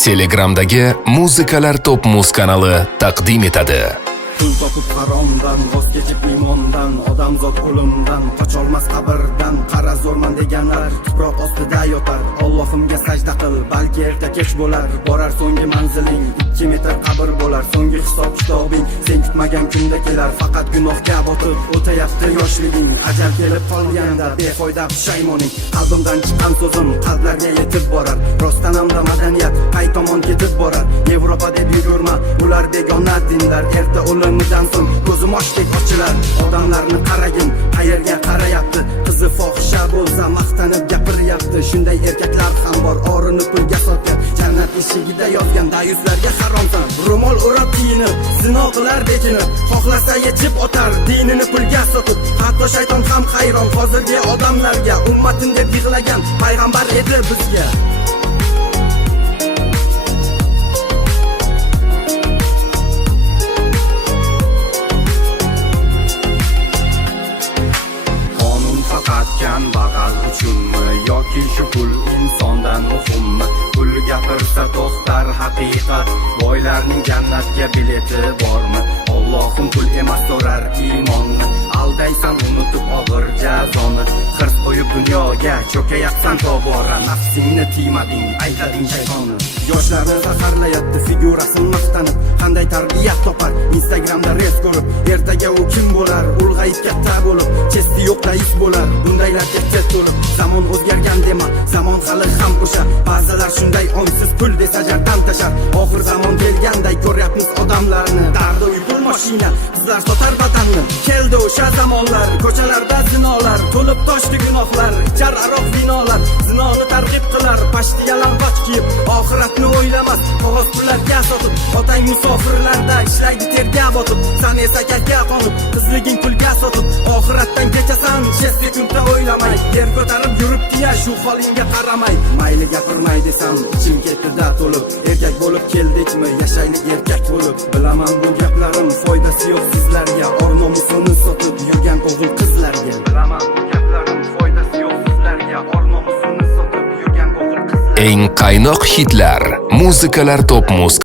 Telegramdagi Muzikalar Top Muz kanali taqdim etadi. Pul topib haromdan, voz kechib iymondan, odamzod o'limdan, qocholmas qabrdan, qara zo'rman deganlar tuproq ostida yotar. Allohimga sajda qil, balki erta kech bo'lar. Borar so'nggi manziling, 2 metr qabr bo'lar. So'nggi hisob kitobing sen kutmagan kunda kelar. Faqat gunohga botib o'tayapti yoshliging. Ajal kelib qolganda befoyda pushaymoning. Qalbimdan chiqqan so'zim qalblarga yetib borar. Rostdanamda madaniyat qay tomon ketib borar. Yevropa deb yugurma, ular begona dinlar. Erta o'limidan so'ng ko'zim oshdek ochilar. Odamlarni qaragin, qayerga qarayapti? Qizi fohisha bo'lsa maqtanib gapiryapti. Shunday erkaklar ham bor, orini pulga sotgan. Jannat eshigida yozgan dayuslarga haromsan. Ro'mol o'rab kiyinib, zino qilar bekinib, xohlasa yechib otar dinini pulga sotib. Hatto shayton ham hayron hozirgi odamlarga. Ummatin deb yig'lagan payg'ambar edi bizga. Bag'al uchunmi yoki shu pul insondan muhimmi? Pul gapirsa to'xtar haqiqat, boylarning jannatga bileti bormi? Allohim pul emas so'rar iymonni, aldaysan unutib og'ir jazoni. Xirs qo'yib dunyoga cho'kayapsan tobora, nafsingni tiymading, aytading shaytonni. Yoshlarni zaharlayapti figurasini maqtanib, qanday tarbiyat topar Instagramda reels ko'rib. Ertaga u kim bo'lar? Ulg'ayib katta bo'lib, chesti yo'q rais bo'lar. Bundaylarga chet to'lib, zamon o'zgargan dema, zamon hali ham o'sha. Ba'zilar shunday ongsiz pul desa jardan tashar. Oxir zamon kelganday ko'ryapmiz odamlarni. Dardi uy pul mashina, qizlar sotar vatanni. Keldi o'sha zamonlar, ko'chalarda zinolar, to'lib toshdi gunohlar, ichar aroq vinolar. Zinoni targ'ib qilar, pashti yalang'och kiyib, oxiratni o'ylamas, qog'oz pullarga sotib. Otang musofirlarda ishlaydi terga botib, san esa kakka qonib, qizliging pulga sotib. Oxiratdan kechasan, chesti kunta o'ylamay, yer ko'tarib yuribdi-ya shu holingga qaramay. Mayli gapirmay desam, ichim ketdi-da to'lib. Erkak bo'lib keldikmi, yashaylik erkak bo'lib. Bilaman bu gaplarim foydasi yo'q sizlarga, or nomusini sotib yurgan o'g'il qizlarga. Bilaman bu gaplarim foydasi yo'q sizlarga, or nomusini sotib yurgan o'g'il qizlarga. Eng qaynoq hitlar, Muzikalar Top Muz